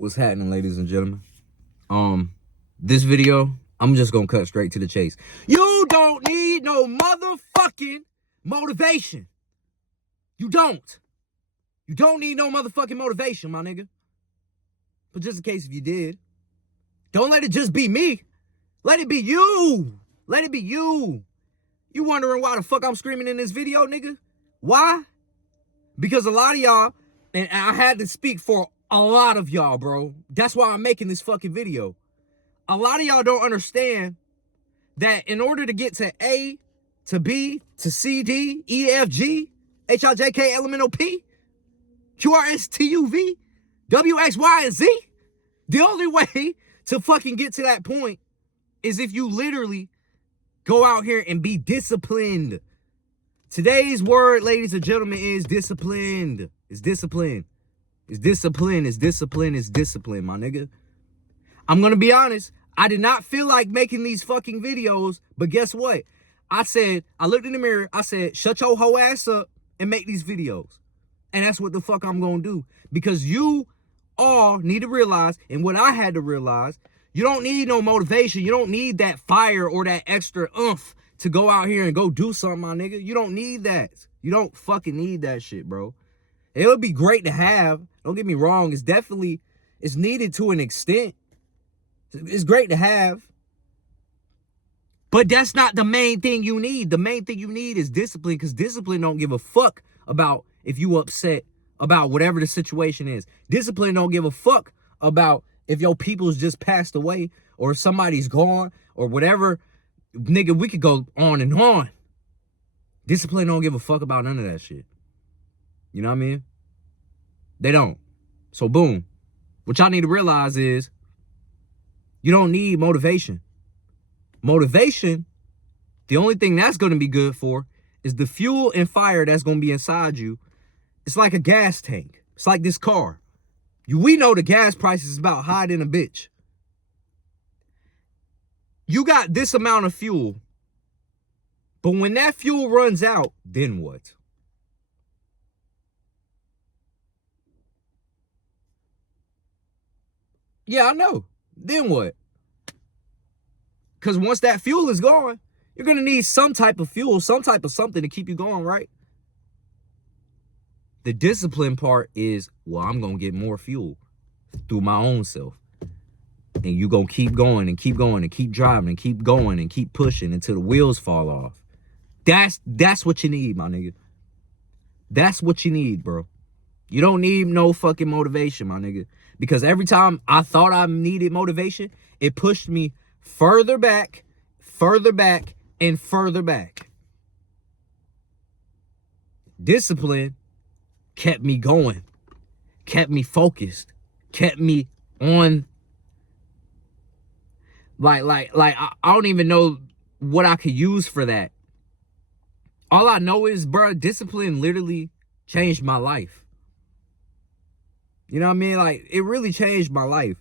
What's happening, ladies and gentlemen? This video, I'm just gonna cut straight to the chase. You don't need no motherfucking motivation. You don't. You don't need no motherfucking motivation, my nigga. But just in case if you did, don't let it just be me. Let it be you. Let it be you. You wondering why the fuck I'm screaming in this video, nigga? Why? Because a lot of y'all, and I had to speak for a lot of y'all, bro. That's why I'm making this fucking video. A lot of y'all don't understand that in order to get to A, to B, to C, D, E, F, G, H, I, J, K, L, M, N, O, P, Q, R, S, T, U, V, W, X, Y, and Z, the only way to fucking get to that point is if you literally go out here and be disciplined. Today's word, ladies and gentlemen, is disciplined. It's discipline. It's discipline. It's discipline. It's discipline, my nigga. I'm going to be honest. I did not feel like making these fucking videos, but guess what? I looked in the mirror. I said, shut your whole ass up and make these videos. And that's what the fuck I'm going to do. Because you all need to realize, and what I had to realize, you don't need no motivation. You don't need that fire or that extra oomph to go out here and go do something, my nigga. You don't need that. You don't fucking need that shit, bro. It would be great to have. Don't get me wrong. It's needed to an extent. It's great to have. But that's not the main thing you need. The main thing you need is discipline, because discipline don't give a fuck about if you upset about whatever the situation is. Discipline don't give a fuck about if your people's just passed away or somebody's gone or whatever. Nigga, we could go on and on. Discipline don't give a fuck about none of that shit. You know what I mean? They don't. So boom. What y'all need to realize is you don't need motivation. Motivation, the only thing that's going to be good for is the fuel and fire that's going to be inside you. It's like a gas tank. It's like this car. We know the gas price is about high than a bitch. You got this amount of fuel, but when that fuel runs out, then what? Yeah, I know. Then what? Because once that fuel is gone, you're going to need some type of fuel, some type of something to keep you going, right? The discipline part is, well, I'm going to get more fuel through my own self. And you're going to keep going and keep going and keep driving and keep going and keep pushing until the wheels fall off. That's what you need, my nigga. That's what you need, bro. You don't need no fucking motivation, my nigga. Because every time I thought I needed motivation, it pushed me further back, and further back. Discipline kept me going, kept me focused, kept me on. I don't even know what I could use for that. All I know is, bro, discipline literally changed my life. You know what I mean? Like, it really changed my life.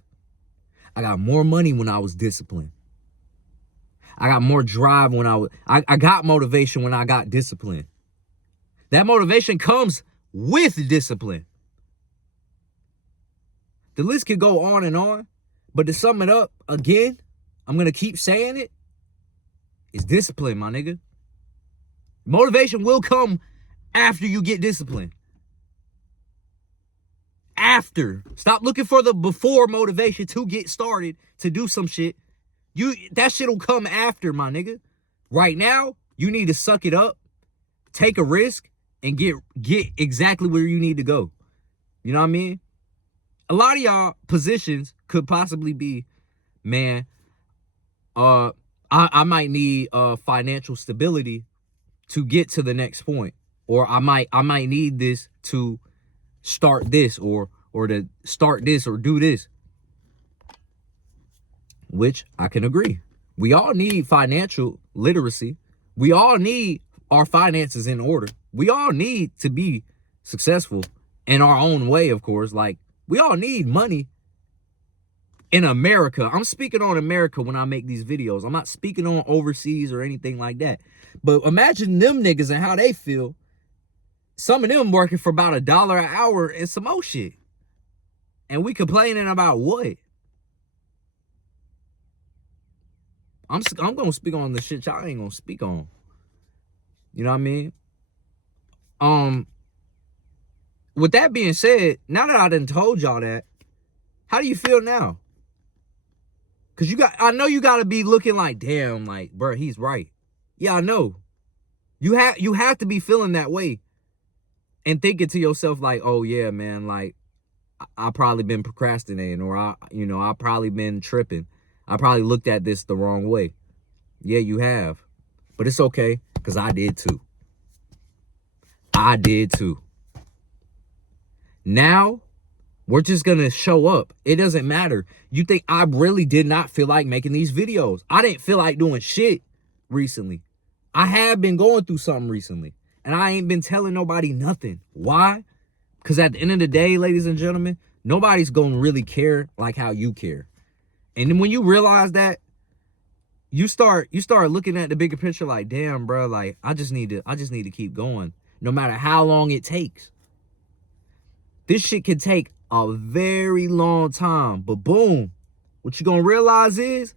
I got more money when I was disciplined. I got more drive when I got motivation when I got discipline. That motivation comes with discipline. The list could go on and on, but to sum it up again, I'm going to keep saying it, it's discipline, my nigga. Motivation will come after you get disciplined. After. Stop looking for the before motivation to get started to do some shit. That shit will come after, my nigga. Right now, you need to suck it up, take a risk, and get exactly where you need to go. You know what I mean? A lot of y'all positions could possibly be, man, I might need financial stability to get to the next point, or I might need this to start this, or to start this or do this. Which I can agree. We all need financial literacy. We all need our finances in order. We all need to be successful in our own way, of course. Like, we all need money in America. I'm speaking on America when I make these videos. I'm not speaking on overseas or anything like that. But imagine them niggas and how they feel. Some of them working for about $1 an hour and some more shit. And we complaining about what? I'm gonna speak on the shit y'all ain't gonna speak on. You know what I mean? With that being said, now that I done told y'all that, how do you feel now? Cause I know you gotta be looking like, damn, like, bro, he's right. Yeah, I know. You have to be feeling that way and thinking to yourself like, oh yeah, man, like I probably been procrastinating, or I probably been tripping. I probably looked at this the wrong way. Yeah, you have. But it's okay, because I did too. I did too. Now, we're just going to show up. It doesn't matter. You think I really did not feel like making these videos. I didn't feel like doing shit recently. I have been going through something recently, and I ain't been telling nobody nothing. Why? Because at the end of the day, ladies and gentlemen, nobody's going to really care like how you care. And then when you realize that, you start looking at the bigger picture like, damn, bro, like I just need to keep going no matter how long it takes. This shit can take a very long time, but boom, what you going to realize is,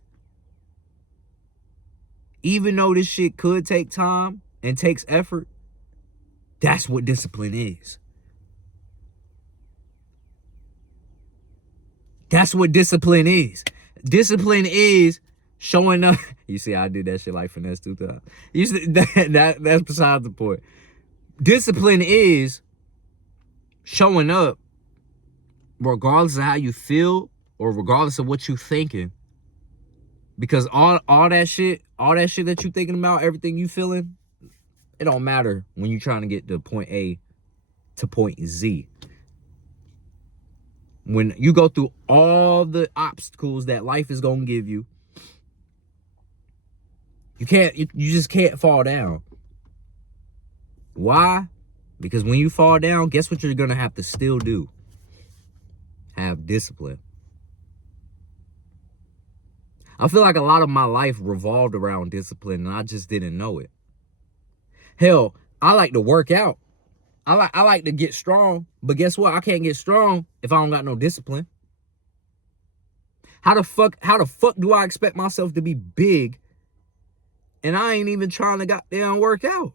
even though this shit could take time and takes effort, that's what discipline is. That's what discipline is. Discipline is showing up. You see, I did that shit like finesse 2000. You see, that's beside the point. Discipline is showing up regardless of how you feel or regardless of what you thinking. Because all that shit that you thinking about, everything you feeling, it don't matter when you're trying to get to point A to point Z. When you go through all the obstacles that life is gonna give you, you just can't fall down. Why? Because when you fall down, guess what you're gonna have to still do? Have discipline. I feel like a lot of my life revolved around discipline, and I just didn't know it. Hell, I like to work out. I like to get strong, but guess what? I can't get strong if I don't got no discipline. How the fuck do I expect myself to be big and I ain't even trying to goddamn work out?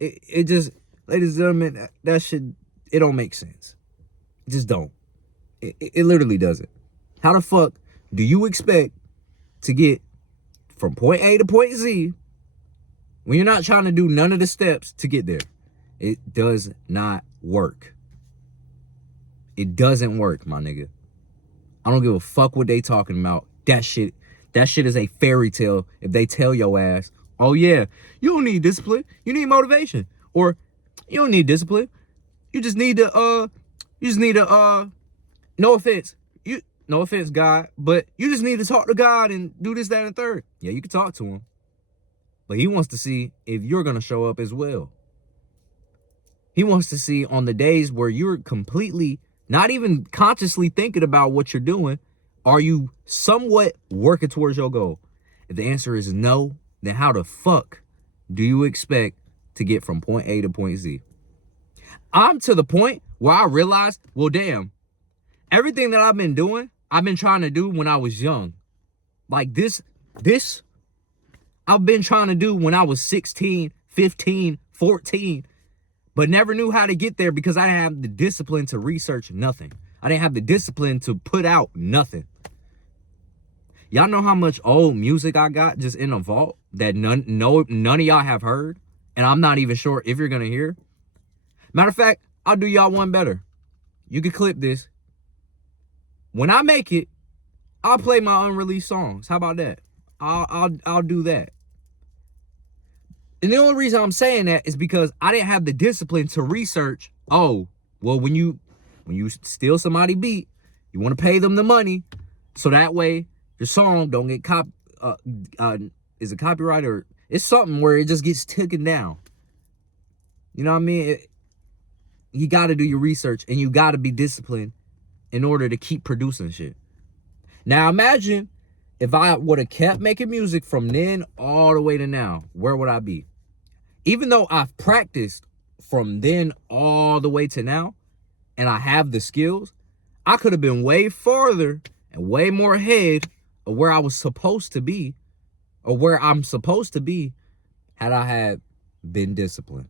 It just, ladies and gentlemen, that shit, it don't make sense. It just don't. It literally doesn't. How the fuck do you expect to get from point A to point Z when you're not trying to do none of the steps to get there? It does not work. It doesn't work, my nigga. I don't give a fuck what they talking about. That shit is a fairy tale if they tell your ass, oh yeah, you don't need discipline, you need motivation. Or you don't need discipline. You just need to no offense, God, but you just need to talk to God and do this, that, and third. Yeah, you can talk to him. But he wants to see if you're gonna show up as well. He wants to see on the days where you're completely not even consciously thinking about what you're doing, are you somewhat working towards your goal? If the answer is no, then how the fuck do you expect to get from point A to point Z? I'm to the point where I realized, well, damn, everything that I've been doing, I've been trying to do when I was young. Like this, I've been trying to do when I was 16, 15, 14. But never knew how to get there because I didn't have the discipline to research nothing. I didn't have the discipline to put out nothing. Y'all know how much old music I got just in a vault that none of y'all have heard? And I'm not even sure if you're going to hear. Matter of fact, I'll do y'all one better. You can clip this. When I make it, I'll play my unreleased songs. How about that? I'll do that. And the only reason I'm saying that is because I didn't have the discipline to research. Oh, well, when you steal somebody beat, you want to pay them the money so that way your song don't get is it copyright or it's something where it just gets taken down. You know what I mean? You got to do your research and you got to be disciplined in order to keep producing shit. Now imagine if I would have kept making music from then all the way to now, where would I be? Even though I've practiced from then all the way to now, and I have the skills, I could have been way farther and way more ahead of where I was supposed to be, or where I'm supposed to be, had I had been disciplined.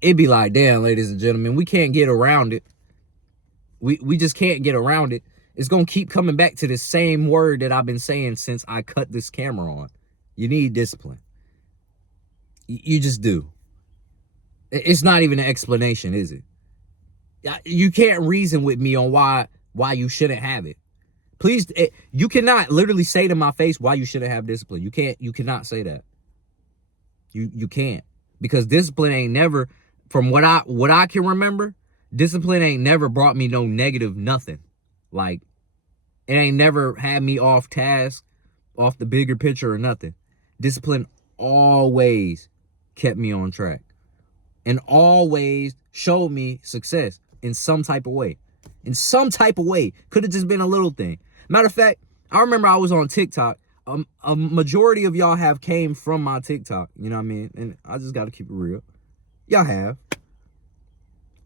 It'd be like, damn, ladies and gentlemen, we can't get around it. We just can't get around it. It's going to keep coming back to this same word that I've been saying since I cut this camera on. You need discipline. You just do. It's not even an explanation, is it? You can't reason with me on why you shouldn't have it. Please, you cannot literally say to my face why you shouldn't have discipline. You cannot say that. You can't. Because discipline ain't never, from what I can remember, discipline ain't never brought me no negative nothing. Like, it ain't never had me off task, off the bigger picture or nothing. Discipline always kept me on track and always showed me success in some type of way. In some type of way. Could have just been a little thing. Matter of fact, I remember I was on TikTok. A majority of y'all have came from my TikTok. You know what I mean? And I just got to keep it real. Y'all have.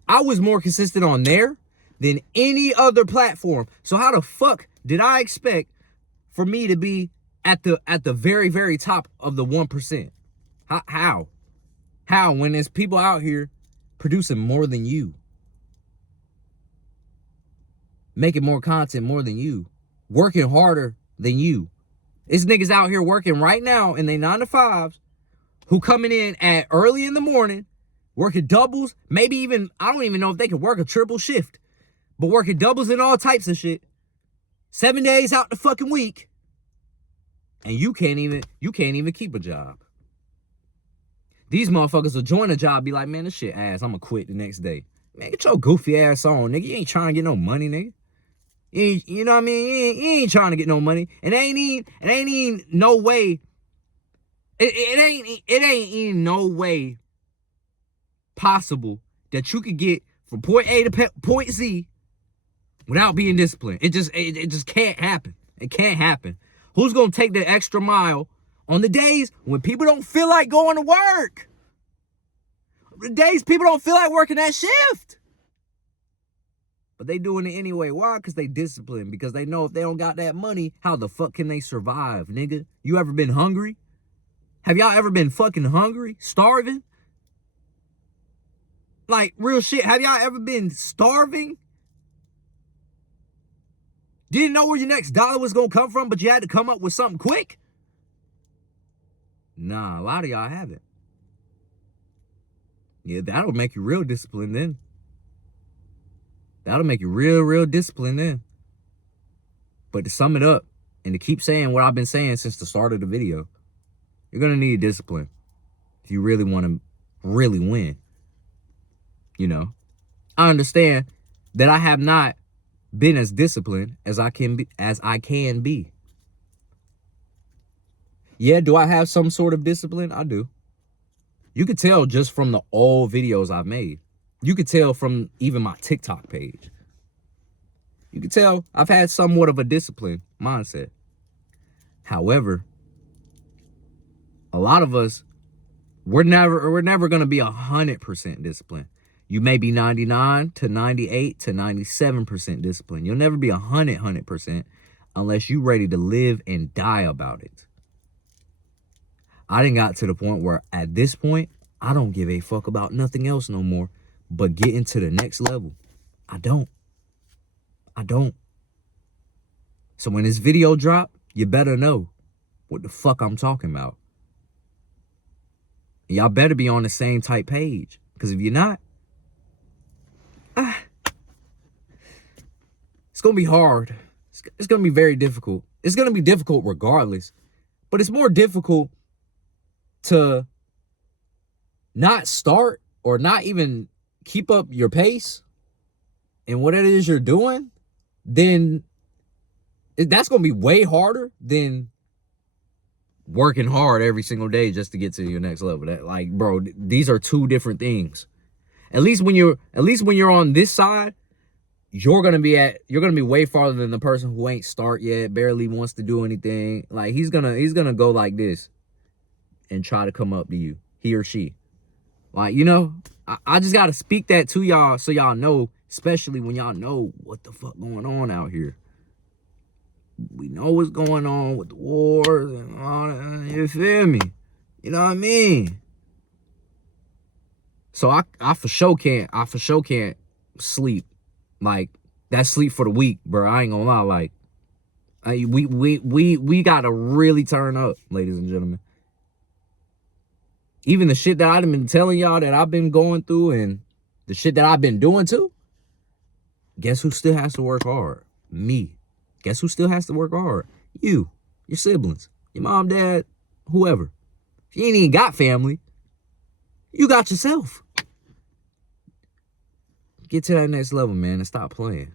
I was more consistent on there than any other platform. So how the fuck did I expect for me to be at the very, very top of the 1%? How? How, when there's people out here producing more than you, making more content more than you, working harder than you? It's niggas out here working right now in their 9 to 5s who coming in at early in the morning, working doubles, maybe even, I don't even know if they can work a triple shift, but working doubles and all types of shit, 7 days out the fucking week, and you can't even keep a job. These motherfuckers will join a job, be like, man, this shit ass, I'm gonna quit the next day. Man, get your goofy ass on, nigga. You ain't trying to get no money, nigga. You know what I mean? You ain't trying to get no money. It ain't even no way. It ain't even no way possible that you could get from point A to point Z without being disciplined. It just can't happen. It can't happen. Who's gonna take the extra mile on the days when people don't feel like going to work? The days people don't feel like working that shift. But they doing it anyway. Why? Because they disciplined. Because they know if they don't got that money, how the fuck can they survive, nigga? You ever been hungry? Have y'all ever been fucking hungry? Starving? Like, real shit. Have y'all ever been starving? Didn't know where your next dollar was going to come from, but you had to come up with something quick? Nah, a lot of y'all haven't. Yeah, that'll make you real disciplined then. That'll make you real disciplined then. But to sum it up, and to keep saying what I've been saying since the start of the video, you're going to need discipline if you really want to really win. You know, I understand that I have not been as disciplined as I can be. Yeah, do I have some sort of discipline? I do. You could tell just from the old videos I've made. You could tell from even my TikTok page. You could tell I've had somewhat of a disciplined mindset. However, a lot of us, we're never going to be 100% disciplined. You may be 99 to 98 to 97% disciplined. You'll never be 100% unless you're ready to live and die about it. I done got to the point where at this point, I don't give a fuck about nothing else no more but getting to the next level. I don't. So when this video drop, you better know what the fuck I'm talking about. Y'all better be on the same type page. Because if you're not, it's going to be hard. It's going to be very difficult. It's going to be difficult regardless. But it's more difficult to not start or not even keep up your pace in what it is you're doing, then that's going to be way harder than working hard every single day just to get to your next level. That, like, bro, these are two different things. At least when you're on this side, you're gonna be way farther than the person who ain't start yet, barely wants to do anything. Like, he's gonna go like this and try to come up to you, he or she. Like, you know, I just gotta speak that to y'all so y'all know, especially when y'all know what the fuck going on out here. We know what's going on with the wars and all that. You feel me? You know what I mean? So I for sure can't sleep. Like, that's sleep for the week, bro. I ain't gonna lie. Like, we gotta really turn up, ladies and gentlemen. Even the shit that I've been telling y'all that I've been going through and the shit that I've been doing too. Guess who still has to work hard? Me. Guess who still has to work hard? You, your siblings, your mom, dad, whoever. If you ain't even got family, you got yourself. Get to that next level, man, and stop playing.